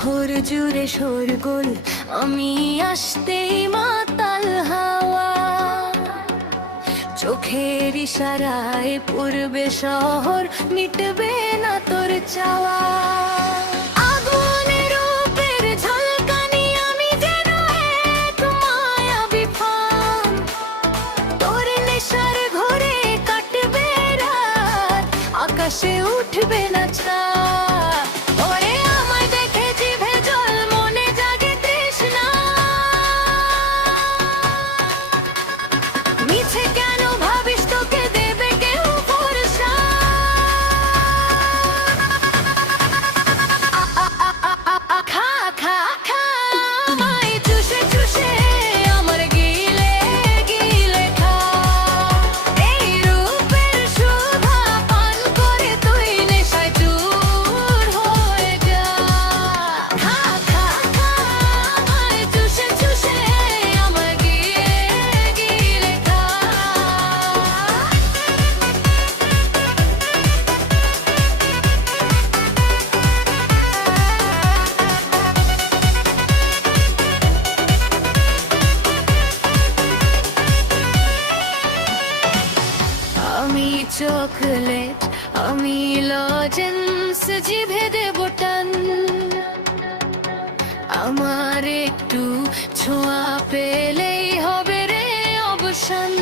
শহর জুড়ে শোরগোল, আমি আসতেই মাতাল হাওয়া। চোখের ইশারায় পূর্বে শহর, মিটবে না তোর চাওয়া। আগুনের রূপের ঝলকানি, আমি যেন এক মায়াবী ফান। তোর নেশার ঘোরে কাটবে রাত, আকাশে উঠবে না চাঁদ। ওরে আমায় দেখে জিভে জল, মনে জাগে তৃষ্ণা। মিছে কেন ভাবিস তোকে দেবে কেউ ভরসা? খা খা খা আমায় চুষে চুষে, আমার গিলে গিলে খা। এই রূপের শোভা পান করে তুই নেশায় চুর হয়ে যা। খা খা খা আমায় চুষে চুষে, আমার গিলে গিলে খা। আমি চকলেট, আমি লজেন্স, জিভে দেব টান। আমার একটু ছোঁয়া পেলেই হবে রে অবসান।